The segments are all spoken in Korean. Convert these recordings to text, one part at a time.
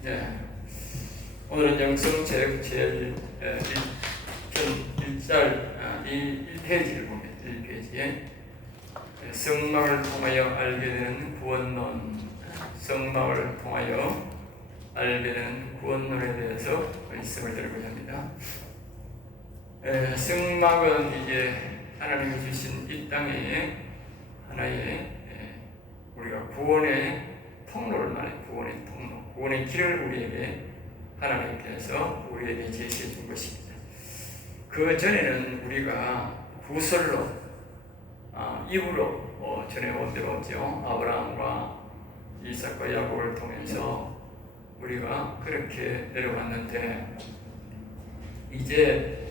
네. 오늘은 영성체육 제 1페이지를 보면 1페이지에 성막을 통하여 알게 되는 구원론, 성막을 통하여 알게 되는 구원론에 대해서 말씀을 드리고자 합니다. 성막은 이제 하나님이 주신 이 땅에 하나의 우리가 구원의 통로를 말해요. 구원의 통로, 구원의 길을 우리에게 하나님께서 우리에게 제시해 준 것입니다. 그 전에는 우리가 구설로 입으로 전에 온 대로 아브라함과 이삭과 야곱을 통해서 우리가 그렇게 내려왔는데, 이제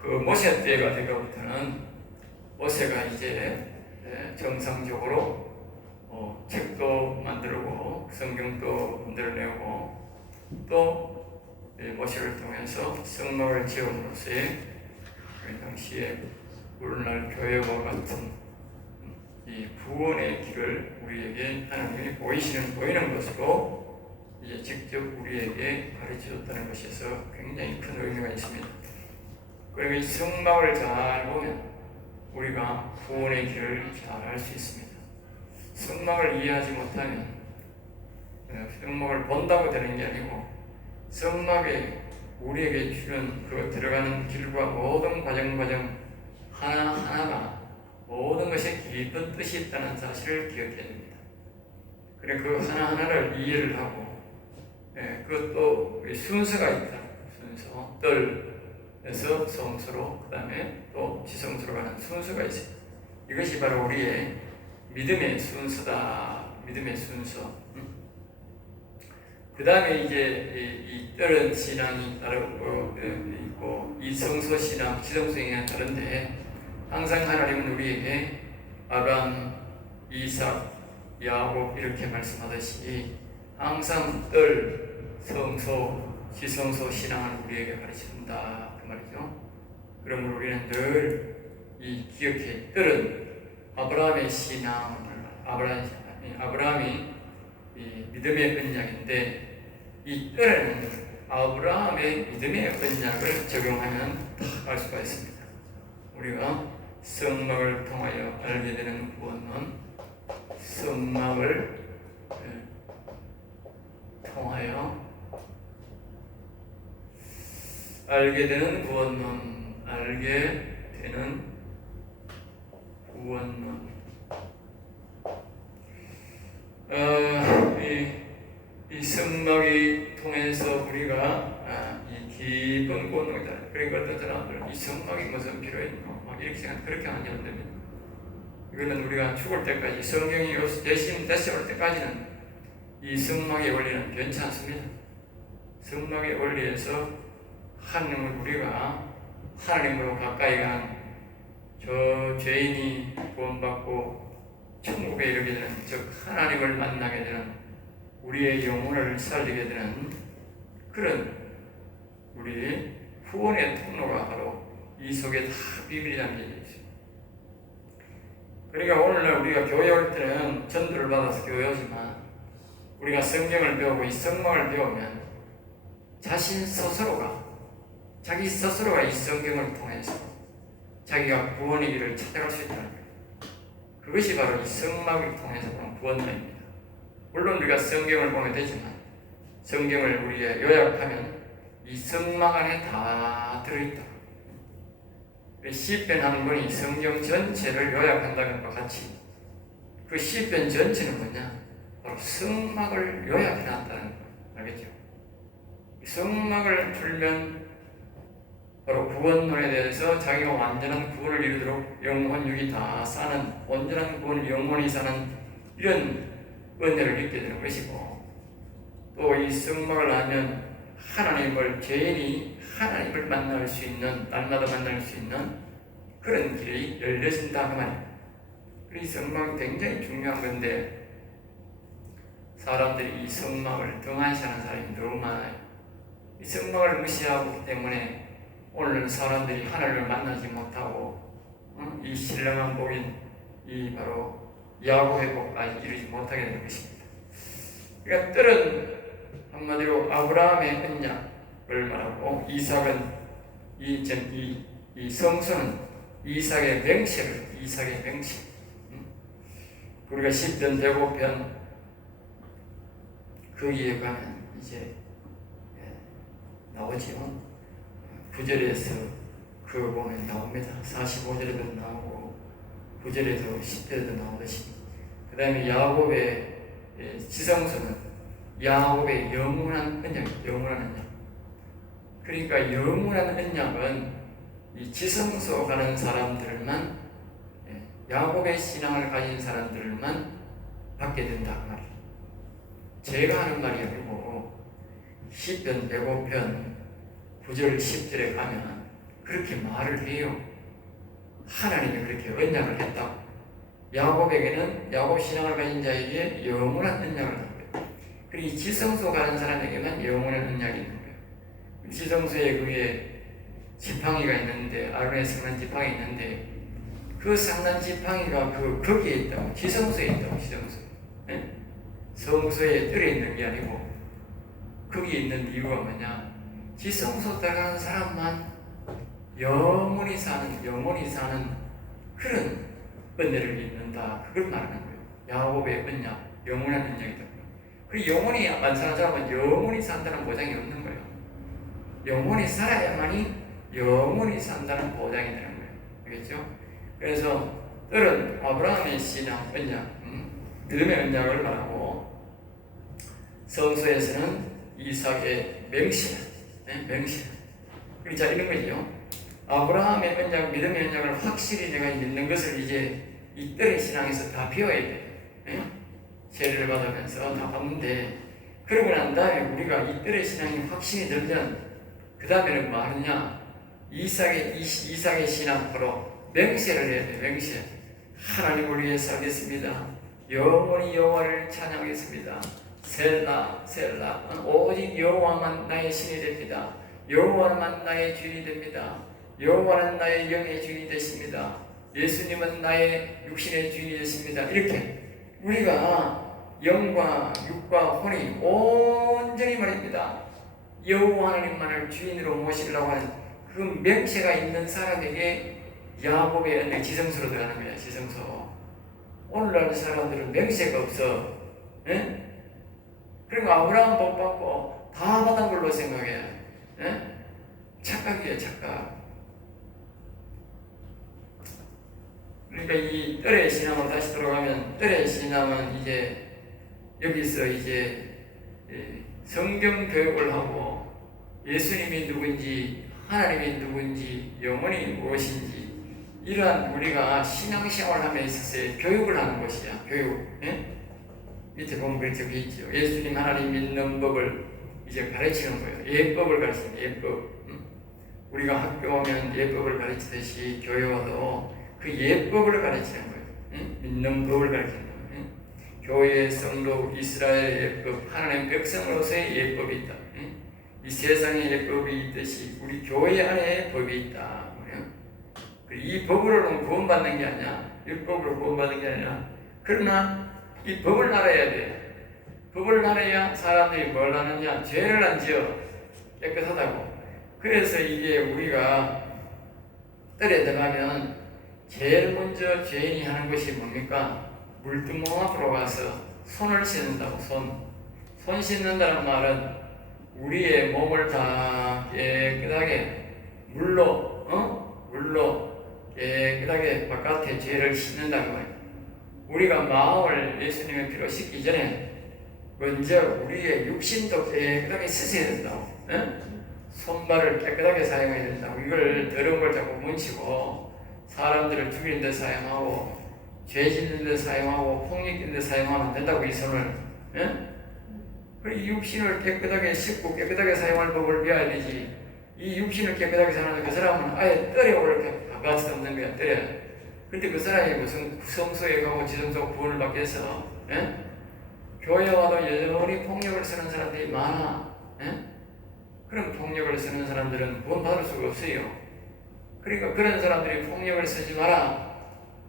그 모세 때가 되고부터는 모세가 이제 정상적으로 책도 만들고 성경도 만들어내고 또 모세를 통해서 성막을 지음으로써의 그 당시에 오늘날 교회와 같은 이 구원의 길을 우리에게 하나님이 보이는 것으로 이제 직접 우리에게 가르쳐줬다는 것에서 굉장히 큰 의미가 있습니다. 그리고 이 성막을 잘 보면 우리가 구원의 길을 잘 알 수 있습니다. 성막을 이해하지 못하면 성막을 본다고 되는 게 아니고, 성막에 우리에게 주는 그 들어가는 길과 모든 과정 하나하나가 모든 것에 깊은 뜻이 있다는 사실을 기억해야 됩니다. 그래 그 하나하나를 이해를 하고, 그것도 순서가 있다. 순서, 뜰에서 성소로, 그 다음에 또 지성소로 가는 순서가 있어요. 이것이 바로 우리의 믿음의 순서다. 믿음의 순서. 그 다음에 이제 이 뜰은 신앙이 다르고 있고, 이 성소 신앙, 지성소 신앙이 다른데, 항상 하나님은 우리에게 아브라함, 이삭, 야곱 이렇게 말씀하듯이 항상 뜰, 성소, 지성소 신앙을 우리에게 가르친다 그 말이죠. 그러므로 우리는 늘 이 기억해. 뜰은 아브라함의 신앙을, 아브라함이 이 믿음의 언약인데, 이 뜰에는 아브라함의 믿음의 언약을 적용하면 알 수가 있습니다. 우리가 성막을 통하여 알게 되는 구원은 성막을 통하여 알게 되는 구원론, 알게 되는 구원론. 이 성막이 통해서 우리가 이 깊은 구원론이다. 그러니까 어떤 사람들은 이 성막이 무슨 필요했노? 이렇게 생각, 그렇게 하면 안 됩니다. 이거는 우리가 죽을 때까지, 성경이 대신 올 때까지는 이 성막의 원리는 변치 않습니다. 성막의 원리에서 하나님을 우리가 하나님으로 가까이 간 저 죄인이 구원받고 천국에 이르게 되는, 즉 하나님을 만나게 되는, 우리의 영혼을 살리게 되는 그런 우리 후원의 통로가 바로 이 속에 다 비밀이 담겨 있어요. 그러니까 오늘날 우리가 교회 올 때는 전도를 받아서 교회 오지만, 우리가 성경을 배우고 이 성막을 배우면 자기 스스로가 이 성경을 통해서 자기가 구원의 길을 찾아갈 수 있다는 거예요. 그것이 바로 이 성막을 통해서 보는 구원론입니다. 물론 우리가 성경을 보면 되지만, 성경을 우리가 요약하면 이 성막 안에 다 들어있다. 시편 한 권이 성경 전체를 요약한다는 것과 같이, 그 시편 전체는 뭐냐? 바로 성막을 요약해놨다는 거, 알겠죠? 성막을 풀면 바로 구원론에 대해서 자기가 완전한 구원을 이루도록 영혼 육이 다 사는, 온전한 구원, 영혼이 사는 이런 은혜를 입게 되는 것이고, 또 이 성막을 하면 하나님을, 죄인이 하나님을 만날 수 있는, 날마다 만날 수 있는 그런 길이 열려진다 그 말이에요. 이 성막이 굉장히 중요한 건데, 사람들이 이 성막을 등한시하는 사람이 너무 많아요. 이 성막을 무시하기 때문에 오늘은 사람들이 하나님을 만나지 못하고 이 신령한 복인 이 바로 야곱의 복까지 이루지 못하게 되는 것입니다. 그러니까 뜰은 한마디로 아브라함의 언약을 말하고, 이삭은 이 성소는 이삭의 맹세. 우리가 10편 105편 거기에 가면 이제 나오지요. 9절에서 그거 보면 나옵니다. 45절에도 나오고 9절에도 10절에도 나오듯이. 그 다음에 야곱의 지성소는 야곱의 영원한 언약. 그러니까 영원한 언약은 이 지성소 가는 사람들만, 야곱의 신앙을 가진 사람들만 받게 된다 그 말이에요. 제가 하는 말이 아니고 10편 105편 9절 10절에 가면 그렇게 말을 해요. 하나님이 그렇게 언약을 했다. 야곱에게는, 야곱 신앙을 가진 자에게 영원한 언약을 한 거예요. 그리고 지성소 가는 사람에게만 영원한 언약이 있는 거예요. 지성소에 그게 지팡이가 있는데, 아론의 성난 지팡이 있는데, 그 성난 지팡이가 거기에 있다고, 지성소에 있다고. 지성소. 네? 성소에 뜰에 있는 게 아니고 거기에 있는 이유가 뭐냐? 지성소 들어가는 사람만 영원히 사는 그런 은혜를 입는다. 그걸 말하는 거예요. 야곱의 언약, 영원한 언약이다. 그 영원히 안 사는 사람은 영원히 산다는 보장이 없는 거예요. 영원히 살아야만이 영원히 산다는 보장이 되는 거예요. 알겠죠? 그래서 뜰은 아브라함의 신앙 언약, 믿음의 언약을 말하고, 성소에서는 이삭의 맹신. 그러니까 이런 거죠. 아브라함의 언약, 믿음의 언약을 확실히 내가 믿는 것을 이제 이 뜰의 신앙에서 다 배워야 돼요. 세례를 받으면서 다 받는데, 그러고 난 다음에 우리가 이 뜰의 신앙이 확신이 들면 그 다음에는 뭐 하느냐? 이삭의 신앙으로 맹세를 해야 돼요. 맹세. 하나님을 위해서 하겠습니다. 영원히 여호와를 찬양하겠습니다. 셀라 오직 여호와만 나의 신이 됩니다. 여호와만 나의 주인이 됩니다. 여호와는 나의 영의 주인이 되십니다. 예수님은 나의 육신의 주인이 되십니다. 이렇게 우리가 영과 육과 혼이 온전히 말입니다, 여호와 하나님만을 주인으로 모시려고 하는 그 맹세가 있는 사람에게 야곱의 언약 지성소로 들어가는 거야. 지성소. 오늘날 사람들은 맹세가 없어. 그리고 아브라함 복 받고 다 받은 걸로 생각해. 착각이에요, 착각. 그러니까 이 뜰의 신앙으로 다시 돌아가면, 뜰의 신앙은 이제 여기서 이제 성경 교육을 하고 예수님이 누군지, 하나님이 누군지, 영혼이 무엇인지, 이러한 우리가 신앙생활을 함에 있어서 교육을 하는 것이야. 교육. 밑에 보면 그렇게 적혀 있죠. 예수님 하나님 믿는 법을 이제 가르치는 거예요. 예법을 가르치는 거예요. 예법. 우리가 학교 오면 예법을 가르치듯이 교회 와도 그 예법을 가르치는 거예요. 믿는 법을 가르치는 거예요. 교회, 성도, 이스라엘 예법, 하나님 백성으로서의 예법이 있다. 이 세상에 예법이 있듯이 우리 교회 안에 법이 있다. 이 법으로는 구원받는 게 아니야. 율법으로 구원받는 게 아니라, 그러나 이 법을 알아야 돼. 법을 알아야 사람들이 뭘 하느냐? 죄를 안 지어. 깨끗하다고. 그래서 이게 우리가 뜰에 들어가면 제일 먼저 죄인이 하는 것이 뭡니까? 물두멍 앞으로 가서 손을 씻는다고. 손 씻는다는 말은 우리의 몸을 다 깨끗하게 물로 깨끗하게 바깥에 죄를 씻는다는 거예요. 우리가 마음을 예수님의 피로 씻기 전에 먼저 우리의 육신도 깨끗하게 씻어야 된다고. 손발을 깨끗하게 사용해야 된다고. 이걸 더러운 걸 자꾸 뭉치고 사람들을 죽이는 데 사용하고 죄 짓는 데 사용하고 폭력하는 데 사용하면 안 된다고. 이 손을. 이 육신을 깨끗하게 씻고 깨끗하게 사용할 법을 배워야 되지. 이 육신을 깨끗하게 사용하는 그 사람은 아예 뜰에 올게 바깥에 없는 거야. 뜰에. 근데 그 사람이 무슨 성소에 가고 지성소 구원을 받기 위해서 교회 와도 여전히 폭력을 쓰는 사람들이 많아. 그런 폭력을 쓰는 사람들은 구원받을 수가 없어요. 그러니까 그런 사람들이 폭력을 쓰지 마라.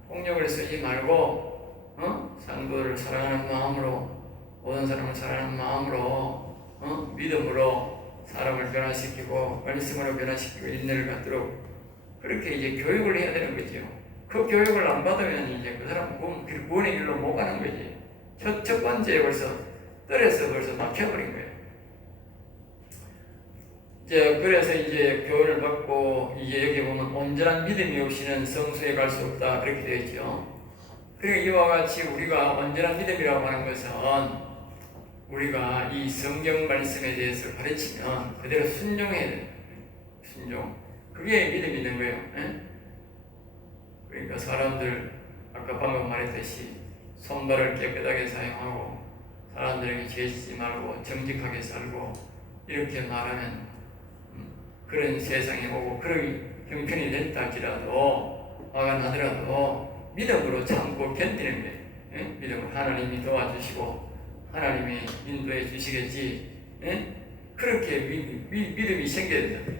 폭력을 쓰지 말고 상도를 사랑하는 마음으로 모든 사람을 사랑하는 마음으로 믿음으로 사람을 변화시키고 말씀으로 변화시키고 인내를 갖도록 그렇게 이제 교육을 해야 되는 거죠. 그 교육을 안 받으면 이제 그 사람 구원의 길로 못 가는 거지. 첫 번째 벌써 뜰에서 벌써 막혀버린 거예요. 이제 그래서 이제 교훈을 받고 이제 여기 보면 온전한 믿음이 없이는 성소에 갈 수 없다 그렇게 되어 있죠. 그러니까 이와 같이 우리가 온전한 믿음이라고 하는 것은 우리가 이 성경 말씀에 대해서 가르치면 그대로 순종해야 돼요. 순종. 그게 믿음이 있는 거예요. 에? 그러니까 사람들 아까 방금 말했듯이 손발을 깨끗하게 사용하고 사람들에게 죄짓지 말고 정직하게 살고 이렇게 말하면 그런 세상에 오고 그런 형편이 됐다 할지라도 화가 나더라도 믿음으로 참고 견디는 거예요. 예? 믿음으로 하나님이 도와주시고 하나님이 인도해 주시겠지. 예? 그렇게 믿음이 생겨야 된다.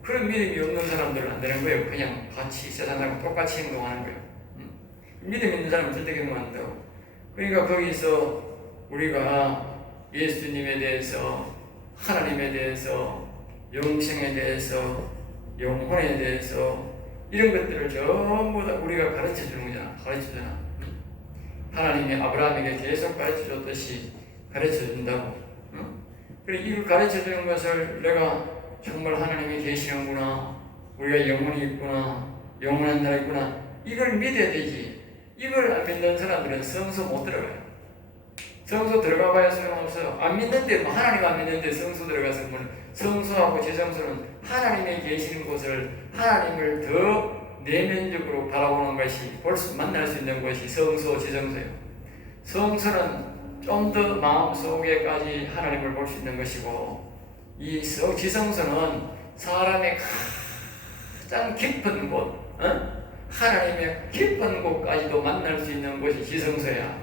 그런 믿음이 없는 사람들은 안 되는 거예요. 그냥 같이 세상 사람 똑같이 행동하는 거예요. 믿음 있는 사람은 절대 행동 안 한다고. 그러니까 거기서 우리가 예수님에 대해서 하나님에 대해서 영생에 대해서 영혼에 대해서 이런 것들을 전부 다 우리가 가르쳐 주는 거잖아. 하나님이 아브라함에게 계속 가르쳐 줬듯이 가르쳐 준다고. 그리고 이걸 가르쳐 주는 것을 내가 정말 하나님이 계시는구나, 우리가 영혼이 있구나, 영원한 나라 있구나, 이걸 믿어야 되지. 이걸 안 믿는 사람들은 성소 못 들어가요. 성소 들어가 봐야 소용없어요. 안 믿는데, 하나님 안 믿는데 성소 들어가서 성소하고 지성소는 하나님이 계시는 곳을, 하나님을 더 내면적으로 바라보는 것이, 만날 수 있는 것이 성소, 지성소예요. 성소는 좀 더 마음속에까지 하나님을 볼 수 있는 것이고, 이 지성소는 사람의 가장 깊은 곳, 하나님의 깊은 곳까지도 만날 수 있는 곳이 지성소야.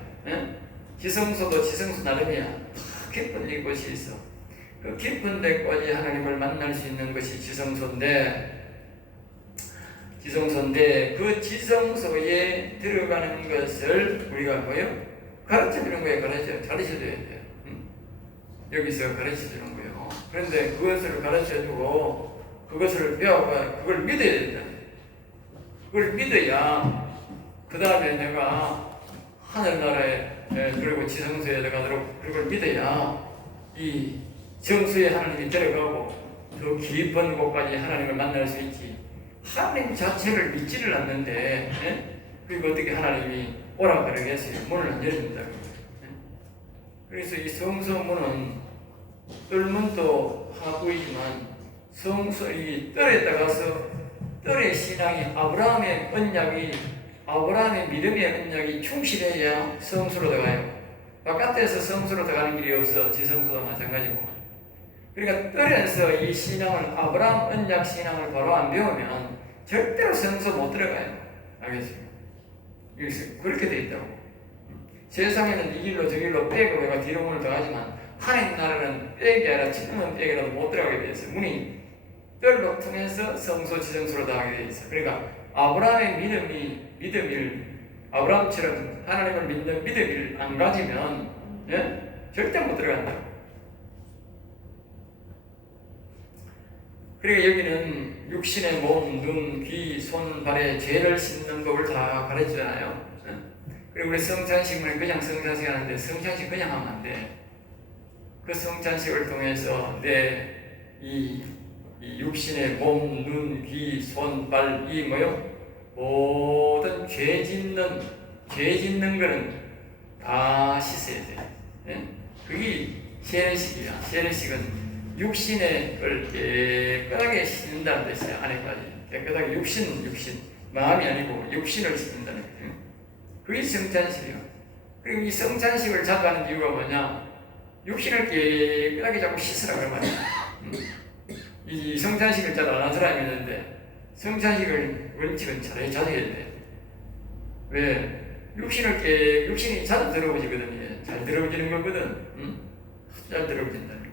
지성소도 지성소 나름이야. 다 깊은 이곳이 있어. 그 깊은 데까지 하나님을 만날 수 있는 것이 지성소인데 그 지성소에 들어가는 것을 우리가 뭐요? 가르쳐 주는 거예요. 가르쳐 줘야 돼요. 여기서 가르쳐 주는 거예요. 그런데 그것을 가르쳐 주고 그것을 배워봐. 그걸 믿어야 된다. 그걸 믿어야 그 다음에 내가 하늘나라에 그리고 지성소에 들어가도록 그걸 믿어야 이 정수에 하나님이 들어가고 더 깊은 곳까지 하나님을 만날 수 있지. 하나님 자체를 믿지를 않는데 그리고 어떻게 하나님이 오라 그러겠어요? 문을 안 열어준다고. 그래서 이 성소 문은 뜰문도 하고이지만 성소 이 뜰에 따라서 뜰의 신앙이 아브라함의 언약이 아브라함의 믿음의 언약이 충실해야 성소로 들어가요. 바깥에서 성소로 들어가는 길이 없어. 지성소도 마찬가지고. 그러니까 뜰에서 이 신앙을 아브라함 언약 신앙을 바로 안 배우면 절대로 성소 못 들어가요. 알겠습니까? 여기서 그렇게 돼 있다고. 세상에는 이 길로 저 길로 빼고 내가 뒤로 문을 더하지만 하나님 나라는 빼기 아니라 지금은 빼기라도 못 들어가게 돼 있어요. 문이 뜰로 통해서 성소 지성소로 들어가게 돼 있어. 그러니까 아브라함의 아브라함처럼 하나님을 믿는 믿음을 안 가지면 절대 못 들어간다. 그러니까 여기는 육신의 몸, 눈, 귀, 손, 발에 죄를 씻는 법을 다 가르치잖아요. 그리고 우리 성찬식을 그냥 성찬식 하는데 성찬식 그냥 하면 안 돼. 그 성찬식을 통해서 내 이 육신의 몸, 눈, 귀, 손, 발, 이 모든 죄 짓는 거는 다 씻어야 돼. 그게 세례식이야. 세례식은 육신의 걸 깨끗하게 씻는다는 뜻이야. 안에까지 깨끗하게 육신 마음이 아니고 육신을 씻는다는 거예요. 그게 성찬식이야. 그리고 이 성찬식을 자꾸 하는 이유가 뭐냐? 육신을 깨끗하게 자꾸 씻으라고 그 말이야. 이 성찬식을 잘 안 하는 사람이 있는데 성찬식을 원칙은 잘 해야 돼. 왜? 육신이 자주 더러워지거든요. 잘 더러워지는 거거든. 잘 더러워진다니까.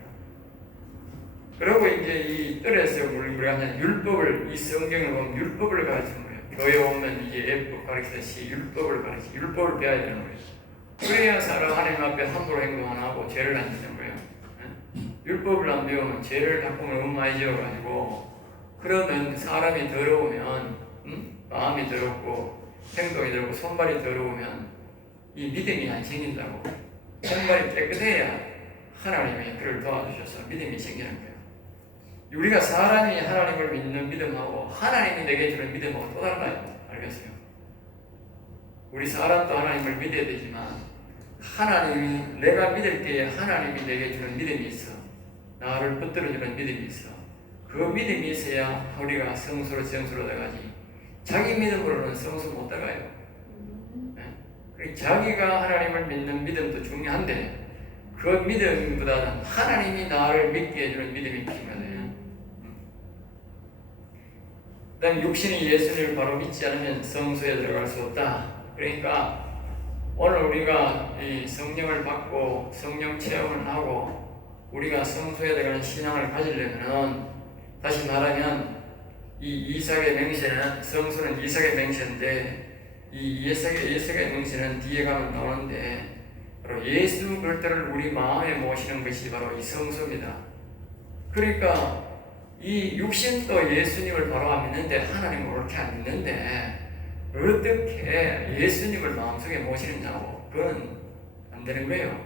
그리고 이제 이 뜰에서 우리가 그냥 율법을, 이 성경을 보면 율법을 가르치는 거예요. 교회 오면 이제 예법 가르치듯이 율법을 배워야 되는 거예요. 그래야 사람 하나님 앞에 함부로 행동 안 하고 죄를 안 짓는 거예요. 율법을 안 배우면 죄를 닦으면 너무 많이 지어가지고 그러면 사람이 더러우면 마음이 더럽고 행동이 더럽고 손발이 더러우면 이 믿음이 안 생긴다고. 손발이 깨끗해야 하나님이 그를 도와주셔서 믿음이 생기는 거예요. 우리가 사람이 하나님을 믿는 믿음하고 하나님이 내게 주는 믿음하고 또 달라요. 알겠어요? 우리 사람도 하나님을 믿어야 되지만 하나님이 내가 믿을 때에 하나님이 내게 주는 믿음이 있어. 나를 붙들어주는 믿음이 있어. 그 믿음이 있어야 우리가 성수로 정수로 나가지. 자기 믿음으로는 성수 못 나가요. 네? 자기가 하나님을 믿는 믿음도 중요한데 그 믿음보다는 하나님이 나를 믿게 해주는 믿음이 필요해요. 그 다음에 육신이 예수님을 바로 믿지 않으면 성수에 들어갈 수 없다. 그러니까 오늘 우리가 이 성령을 받고 성령 체험을 하고 우리가 성수에 들어가는 신앙을 가지려면 다시 말하면 이 이삭의 맹세는 성수는 이삭의 맹세인데 이 이삭의 맹세는 뒤에 가면 나오는데 바로 예수 그리스도를 우리 마음에 모시는 것이 바로 이 성수입니다. 그러니까 이 육신도 예수님을 바로 안 믿는데 하나님을 옳게 안 믿는데 어떻게 예수님을 마음속에 모시느냐고 그건 안 되는 거예요.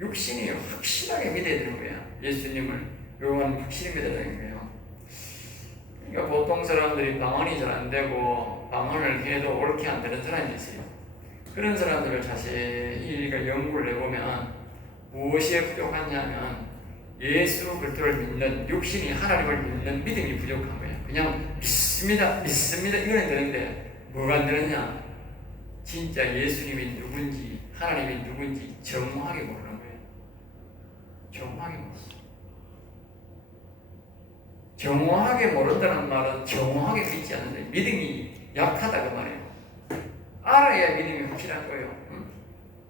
육신이 확실하게 믿어야 되는 거야. 예수님을 요한 확실히 믿어야 되는 거예요. 그러니까 보통 사람들이 방언이 잘 안 되고 방언을 해도 옳게 안 되는 사람이 있어요. 그런 사람들을 자세히 연구를 해보면 무엇이 부족하냐면 예수 그리스도를 믿는 육신이 하나님을 믿는 믿음이 부족한 거예요. 그냥 믿습니다 이거는 되는데 뭐가 안 되느냐? 진짜 예수님이 누군지 하나님이 누군지 정확하게 모르는 거예요. 정확하게 모르는 거예요. 정확하게 모른다는 말은 정확하게 믿지 않는다. 믿음이 약하다 그 말이에요. 알아야 믿음이 확실한 거예요.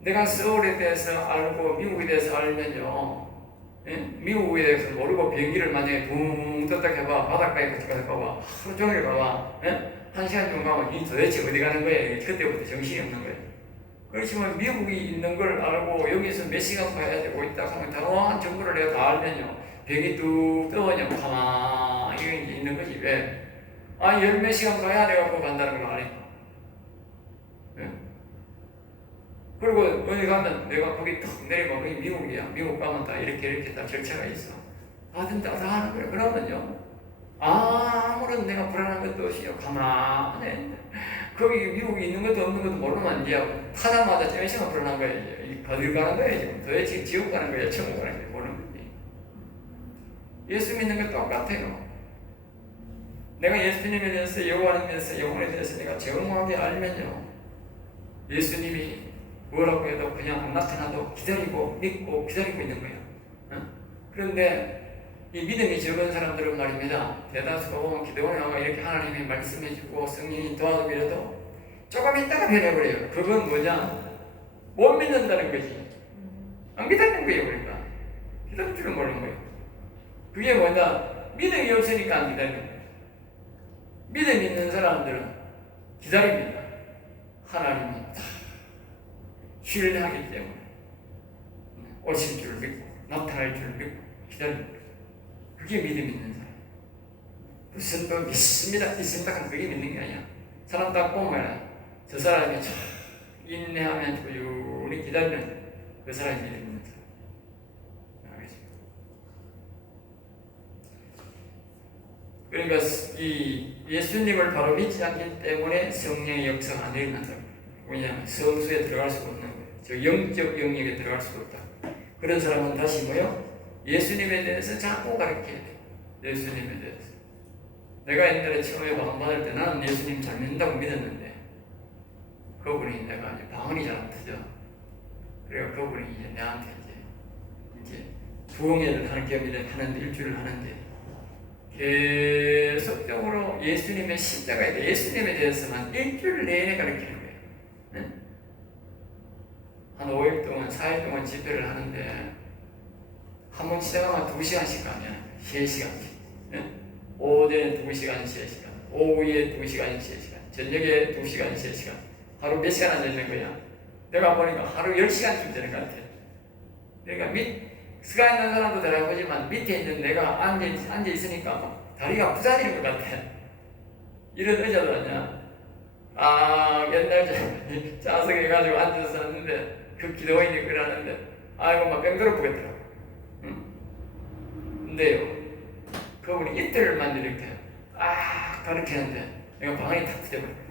내가 서울에 대해서 알고 미국에 대해서 알면요, 미국에 대해서 모르고 비행기를 만약에 붕 떴다 해봐, 바닷가에 가서 봐봐, 하루 종일 봐봐, 1시간 정도 가면 이 도대체 어디 가는 거야? 그때부터 정신이 없는 거예요. 그렇지만 미국이 있는 걸 알고 여기서 몇 시간 가야 되고 있다 하면 당황한 정보를 내가 다 알면요, 비행기 뚝 떠오냐 가만히 있는 거지. 왜? 열 몇 시간 가야 내가 그거 간다는 걸 아니까. 그리고 어디 가면 내가 거기 탁 내려가 거기 미국이야. 미국 가면 다 이렇게 다 절차가 있어. 다 된다고 다 하는 거예요. 그러면요, 아무런 내가 불안한 것도 없이 가만히 거기 미국이 있는 것도 없는 것도 모르면 이제 타자마자 몇 시간 불안한 거예요. 어딜 가는 거예요 지금? 도대체 지옥 가는 거예요? 천국 가는 거예요? 모르는 거지. 예수 믿는 것 똑같아요. 내가 예수님에 대해서 여호와님에서 영혼에 대해서 내가 정확하게 알면요, 예수님이 뭐라고 해도 그냥 안 나타나도 기다리고 믿고 기다리고 있는 거예요. 그런데 이 믿음이 적은 사람들은 말입니다. 대다수가 보면 기도원에 나와 이렇게 하나님이 말씀해주고 성령이 도와주기라도 조금 있다가 변해버려요. 그건 뭐냐? 못 믿는다는 거지. 안 기다리는 거예요. 그러니까 기다릴 줄은 모르는 거예요. 그게 뭐냐? 믿음이 없으니까 안 기다리는 거예요. 믿음 있는 사람들은 기다립니다. 하나님이 신뢰하기 때문에 오실 줄 믿고 나타날 줄 믿고 기다립니다. 그게 믿음 있는 사람. 무슨 또 믿습니다 하는 그게 믿는 게 아니야. 사람 딱 보면 저 사람이 참 인내하면 조용히 기다리는 그 사람이 믿음 있는 사람. 알겠습니다. 그러니까 이 예수님을 바로 믿지 않기 때문에 성령의 역사가 안 일어난다. 왜냐하면 성수에 들어갈 수가 없는 거예요. 저 영적 영역에 들어갈 수가 없다. 그런 사람은 다시 뭐요? 예수님에 대해서 자꾸 가르쳐야 돼. 예수님에 대해서. 내가 옛날에 처음에 방언받을 때 나는 예수님 잘 믿는다고 믿었는데 그분이 내가 이제 방언이 잘 안 터져. 그래서 그분이 이제 내한테 이제 부흥회를 하는 겸이를 하는데 일주일을 하는데 계속적으로 예수님의 십자가에 대해 예수님에 대해서만 일주일 내내 가르치는 거예요. 네? 한 5일 동안 4일 동안 집회를 하는데 한 번 시작하면 2시간씩 가면 3시간씩. 네? 오전에 2시간, 3시간, 오후에 2시간, 3시간, 저녁에 2시간, 3시간. 하루 몇 시간 앉아있는 거야? 내가 보니까 하루 10시간쯤 되는 것 같아. 그러니까 스가 있는 사람도 잘 보지만 밑에 있는 내가 앉아 있으니까 다리가 부자리는 것 같아. 이런 의자도 아니야. 옛날 자석에 가지고 앉아서 샀는데 그 기도원이 그러는데 이거 막 뺑돌아 보겠더라고. 응? 근데요, 그분이 이틀만 이렇게 가르치는데 내가 방안이 탁 트여버려.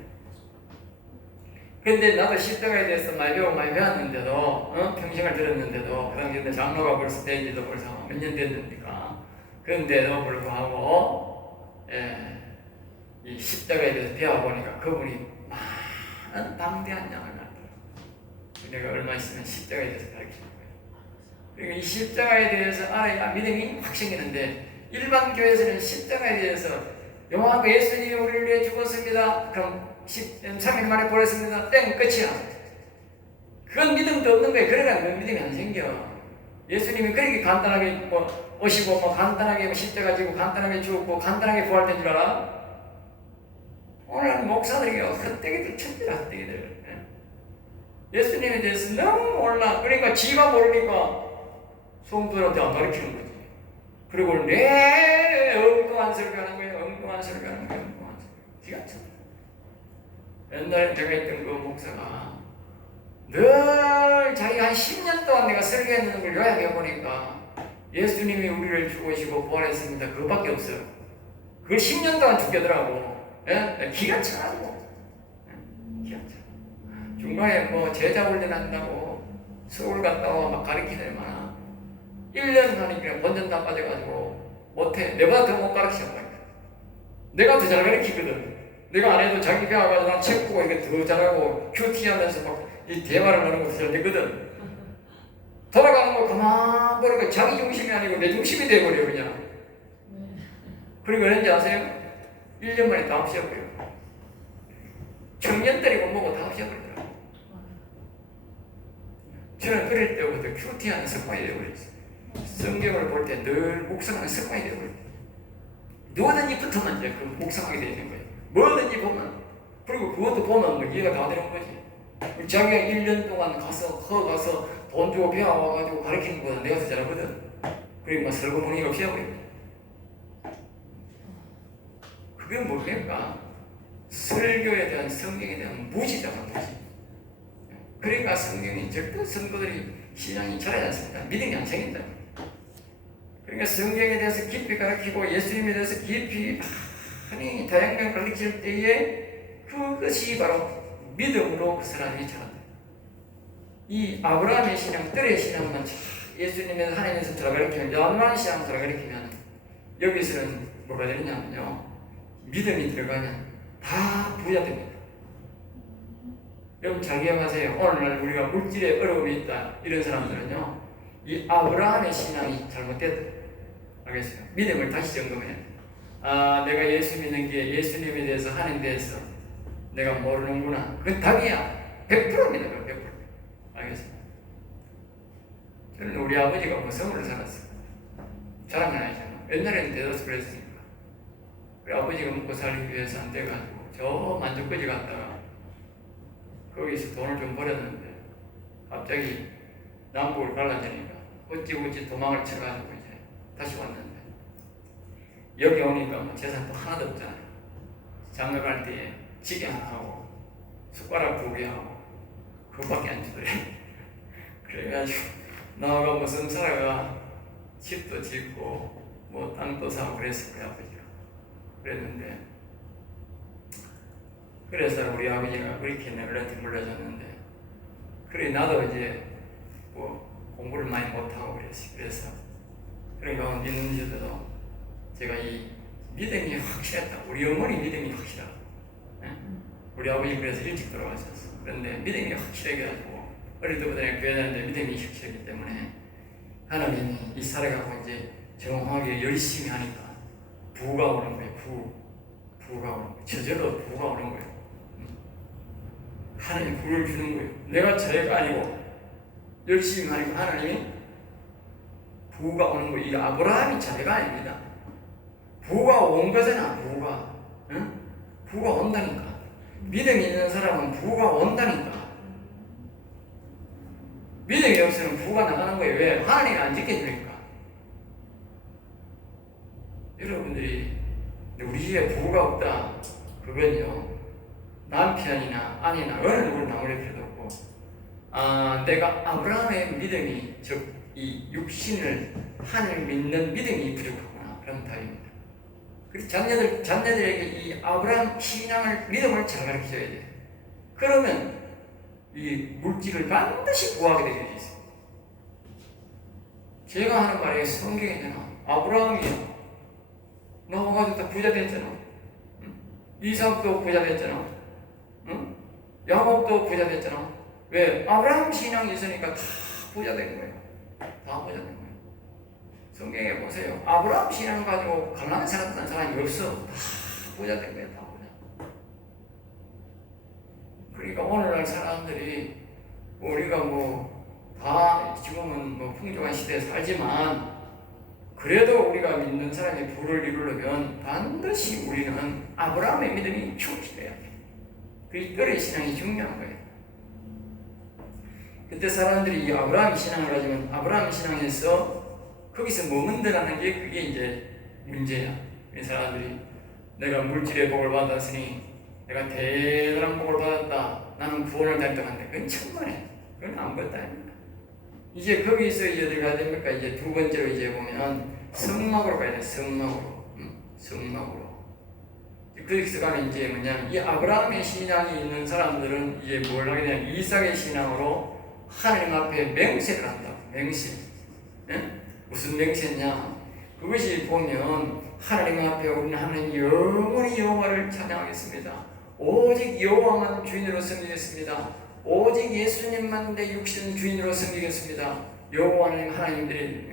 근데 나도 십자가에 대해서 많이 배웠는데도, 평생을 들었는데도, 그 당시에 장로가 벌써 된지도 벌써 몇 년 됐는니까. 그런데도 불구하고, 이 십자가에 대해서 배워보니까 그분이 많은 방대한 양을 만들어. 내가 얼마 있으면 십자가에 대해서 가르치는 거예요. 그러니까 이 십자가에 대해서 알아야 믿음이 확 생기는데, 일반 교회에서는 십자가에 대해서 영화가 예수님이 우리를 위해 죽었습니다. 그럼 3일 만에 보냈습니다. 땡, 끝이야. 그건 믿음도 없는 거예요. 그러면 믿음이 안 생겨. 예수님이 그렇게 간단하게 오시고 간단하게 십자가 지고 간단하게 죽었고 간단하게 부활된 줄 알아? 오늘 목사들이 헛되기들 천재라 헛되기들. 예수님에 대해서 너무 몰라. 그러니까 지가 모르니까 성도들한테 안 가르치는 거지. 그리고 엉뚱한 설교하는 거예요. 엉뚱한 설교하는 거예요. 엉뚱한 설교. 지가 참. 옛날에 내가 있던 그 목사가 늘 자기가 한 10년 동안 내가 설교했는 걸 요약해보니까 예수님이 우리를 죽으시고 부활했습니다. 그거밖에 없어요. 그걸 10년 동안 죽겠더라고. 기가 차가지고. 기가 차. 중간에 제자 훈련한다고 서울 갔다 와 막 가르치는 많아. 1년 하니까 본전 다 빠져가지고 못해. 내보다 더 못 가르치는 거야. 내가 더 잘 가르치거든. 내가 안 해도 자기 배워가지고 난 책 보고 이렇게 더 잘하고 큐티 하면서 막 이 대화를 하는 것도 잘 되거든. 돌아가는 거 가만 보니까 자기 중심이 아니고 내 중심이 돼버려 그냥. 그리고 왠지 아세요? 1년 만에 다 없애버려. 청년들이고 뭐고 다 없애버리더라고. 저는 그럴 때부터 큐티하는 습관이 되어버렸어요. 성경을 볼 때 늘 묵상하는 습관이 되어버렸어요. 누구든지 붙으면 이제 그 묵상하게 되는 거예요. 뭐든지 보면. 그리고 그것도 보면 이해가 다 되는 거지. 자기가 1년 동안 가서 돈 주고 배워와가지고 가르치는 것보다 내가 더 잘하거든. 그리고 설거문의가 없애버려. 그게 뭡니까? 설교에 대한 성경에 대한 무지잖아, 무지. 그러니까 성경이 절대 성도들이 신앙이 자라지 않습니다. 믿음이 안 생긴다. 그러니까 성경에 대해서 깊이 가르치고 예수님에 대해서 깊이 많이 다양하게 가르칠 때에 그것이 바로 믿음으로 그 사람이 자란다. 이 아브라함의 신앙, 뜰의 신앙만 예수님에서 하나님에서 들어가르치면 연만 신앙 들어가르치면 여기서는 뭐가 되느냐면요. 믿음이 들어가면 다 부자 됩니다. 여러분 잘 기억하세요. 오늘날 우리가 물질에 어려움이 있다. 이런 사람들은요. 이 아브라함의 신앙이 잘못됐다. 알겠어요? 믿음을 다시 점검해야 돼. 내가 예수 믿는 게 예수님에 대해서 하는 데에서 내가 모르는구나. 그건 답이야. 100%입니다. 100%. 알겠습니다. 저는 우리 아버지가 무성으로 살았어요. 자랑은 아니죠. 옛날에는 대다수 그랬으니까. 우리 아버지가 먹고 살기 위해서 안 돼가지고 저 만족거지 갔다가 거기서 돈을 좀 벌였는데 갑자기 남북을 갈라지니까 어찌 도망을 쳐가지고 이제 다시 왔는데 여기 오니까 재산도 하나도 없잖아요. 장가 갈 때에 지게 하나 하고 숟가락 2개 하고 그것밖에 안 주더래. 그래가지고 나가 무슨 살아가 집도 짓고 뭐 땅도 사고 그랬을 거야 아버지가. 그랬는데 그래서 우리 아버지가 그렇게 내한테 물려줬는데 그래 나도 이제 뭐 공부를 많이 못하고 그랬어. 그래서 그러니까 믿는지도 제가 이 믿음이 확실했다. 우리 어머니 믿음이 확실하다. 우리 아버지 그래서 일찍 돌아가셨어. 그런데 믿음이 확실하게 가지고 어릴 때부터 교회 다니는데 믿음이 확실하기 때문에 하나님이 이 살아가고 이제 정확하게 열심히 하니까 부가 오는 거예요. 부가 오는 거예요. 저절로 부가 오는 거예요. 하나님이 부를 주는 거예요. 내가 자기가 아니고 열심히 하니까 하나님이 부가 오는 거예요. 이 아브라함이 자기가 아닙니다. 부가 온 거잖아. 부가. 응? 부가 온다니까. 믿음이 있는 사람은 부가 온다니까. 믿음이 없으면 부가 나가는 거예요. 왜? 하나님이 안 지켜주니까. 여러분들이 우리 집에 부가 없다. 그건요, 남편이나 아내나 어느 누구를 나무랄 필요도 없고, 내가 아브라함의 믿음이, 즉 이 육신을 하나님을 믿는 믿음이 부족하구나. 그런 답입니다. 그리고 자녀들에게 이 아브라함 신앙을, 믿음을 잘 가르쳐줘야 돼요. 그러면 이 물질을 반드시 구하게 되어 있어요. 제가 하는 말이 성경이잖아. 아브라함이요, 나와가지고 다 부자 됐잖아. 응? 이삭도 부자 됐잖아. 응? 야곱도 부자 됐잖아. 왜? 아브라함 신앙이 있으니까 다 부자 된 거예요. 다 부자 된 거예요. 성경에 보세요. 아브라함 신앙 가지고 가난하게 살았던 사람이 없어. 다 부자 된 거예요. 다 부자. 그러니까 오늘날 사람들이 우리가 다 지금은 풍족한 시대에 살지만, 그래도 우리가 믿는 사람이 부를 이루려면 반드시 우리는 아브라함의 믿음이 충실해야 돼. 그 뼈의 신앙이 중요한 거예요. 그때 사람들이 이 아브라함 신앙을 가지면 아브라함 신앙에서 거기서 머문다라는 게 그게 이제 문제야. 이 사람들이 내가 물질의 복을 받았으니 내가 대단한 복을 받았다. 나는 구원을 달성한다. 그건 천만에. 그건 아무것도 아닙니다. 이제 거기서 이제 어디 가야 됩니까? 이제 두 번째로 이제 보면 성막으로 가야 돼. 성막으로. 거기서 가면 이제 뭐냐면 이 아브라함의 신앙이 있는 사람들은 이제 뭘 하게 되냐면 이삭의 신앙으로 하나님 앞에 맹세를 한다. 맹세. 무슨 맹세냐? 그것이 보면 하나님 앞에 우리는 하나님 영원히 여호와를 찬양하겠습니다. 오직 여호와만 주인으로 섬기겠습니다. 오직 예수님만 내 육신 주인으로 섬기겠습니다. 여호와는 하나님들이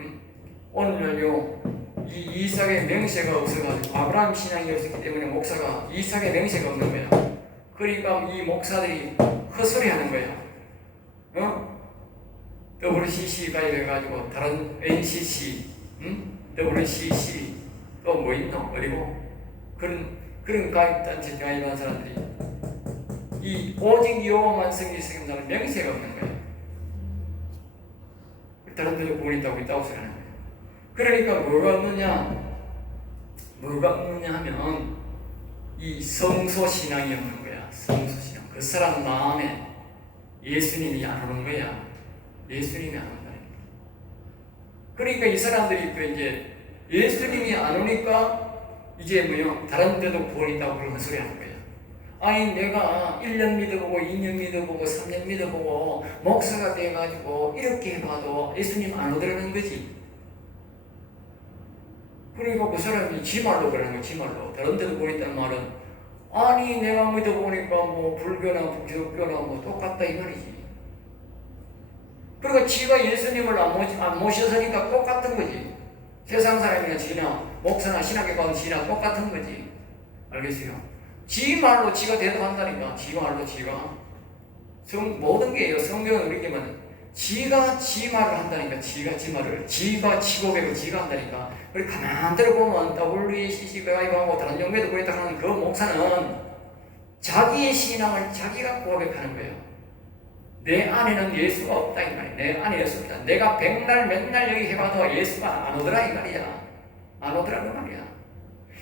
오늘은요 이 이삭의 맹세가 없어가지고 아브라함 신앙이 없었기 때문에 목사가 이삭의 맹세가 없는 거야. 그러니까 이 목사들이 헛소리하는 거야. WCC 가입해가지고 다른 NCC, WCC 또 뭐 있노? 어디고? 그런 가입단체 가입한 사람들이 이 오직 여호와만 섬기는 맹세가 없는 거예요. 다른 데도 구원이 있다고 생각하는 거예요. 그러니까 뭐가 없느냐 하면 이 성소신앙이 없는 거야. 성소신앙. 그 사람 마음에 예수님이 안 오는 거야. 예수님이 안 온다니까. 그러니까 이 사람들이 또 이제 예수님이 안 오니까 이제 다른 데도 구원이 있다고 그런 소리 하는 거야. 아니 내가 1년 믿어보고 2년 믿어보고 3년 믿어보고 목사가 돼가지고 이렇게 해봐도 예수님 안 오더라는 거지. 그러니까 그 사람이 지 말로 그러는 거야. 지 말로. 다른 데도 구원이 있다는 말은 아니 내가 믿어보니까 불교나 기독교나 똑같다 이 말이지. 그러니까 지가 예수님을 안 모셔서니까 똑같은 거지. 세상 사람이나 지나 목사나 신학교 가는 지나 똑같은 거지. 알겠어요? 지 말로 지가 대답한다니까. 지 말로 지가. 모든 게요. 성경은 우리에게만 지가 지 말을 한다니까. 지가 지 말을. 지가 지고백을 지가 한다니까. 우리 가만 들어보면 WCC가 가입하고 다른 영매도 그랬다 하는 그 목사는 자기의 신앙을 자기가 고백하는 거예요. 내 안에는 예수가 없다 이 말이야. 내 안에 예수 없다. 내가 백날 맨날 여기 해봐도 예수가 안 오더라 이 말이야. 안 오더라 그 말이야.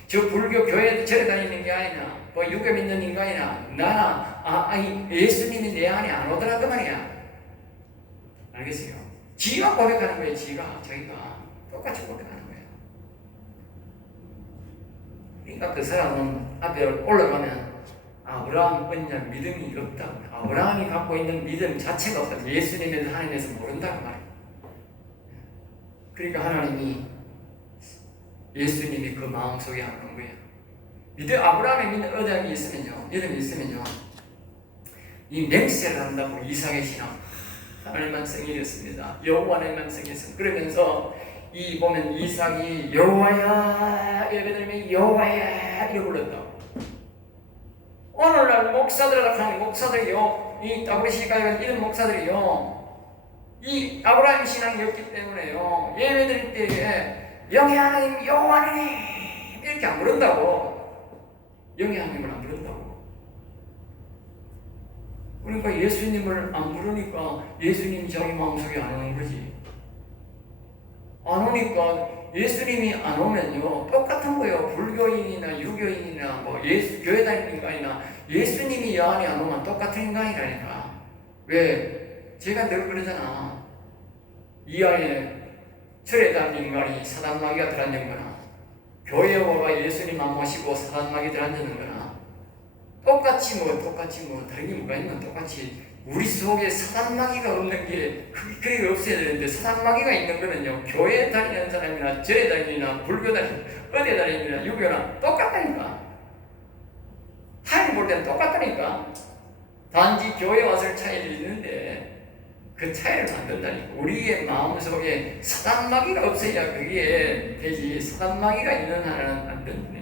저 불교 교회 절에 다니는 게 아니라 유교 믿는 인간이나 나나 예수님이 내 안에 안 오더라 그 말이야. 알겠어요? 지가 고백하는 거예요. 자기가 똑같이 고백하는 거예요. 그러니까 그 사람은 앞에 올라가면 아브라함 언약 믿음이 없다. 아브라함이 갖고 있는 믿음 자체가 없다. 예수님에 대해서 하나님에서 모른다고 말이야. 그러니까 하나님이 예수님이 그 마음속에 안 오는 거예요. 아브라함의 믿는 언약이 있으면요, 믿음이 있으면요, 이 맹세를 한다고 이삭의 신앙 하나님만 성이었습니다. 여호와만 성이었습니다. 그러면서 이 보면 이삭이 여호와야 예배드리면 여호와야 이렇게 불렀다고. 오늘날 목사들이요, 이 WCC가 이런 목사들이요, 이 아브라함 신앙이 없기 때문에요, 예배드릴 때에 영의 하나님 여호와 하나님 이렇게 안 부른다고. 영의 하나님을 안 부른다고. 그러니까 예수님을 안 부르니까 예수님이 자기 마음속에 안 오는 거지. 안 오니까 예수님이 안 오면요 똑같은 거예요. 불교인이나 유교인이나 뭐 교회 다니는 인간이나 예수님이 이 안에 안 오면 똑같은 인간이라니까. 왜? 제가 늘 그러잖아. 이 안에 절에 다니는 인간이 사단마귀가 들어앉는 거나 교회에 와가 예수님 안 모시고 사단마귀 들어앉는 거나 똑같이 다른 게 뭐가 있는 똑같이 우리 속에 사단마귀가 없는 게 그게 없어야 되는데 사단마귀가 있는 거는요 교회에 다니는 사람이나 절에 다니나 불교 다니나 어디에 다니나 유교나 똑같다니까. 하나님 볼 때는 똑같다니까. 단지 교회 와서 차이를 있는데 그 차이를 만든다니까. 우리의 마음속에 사단마귀가 없어야 그게 되지. 사단마귀가 있는 한은 안 된다.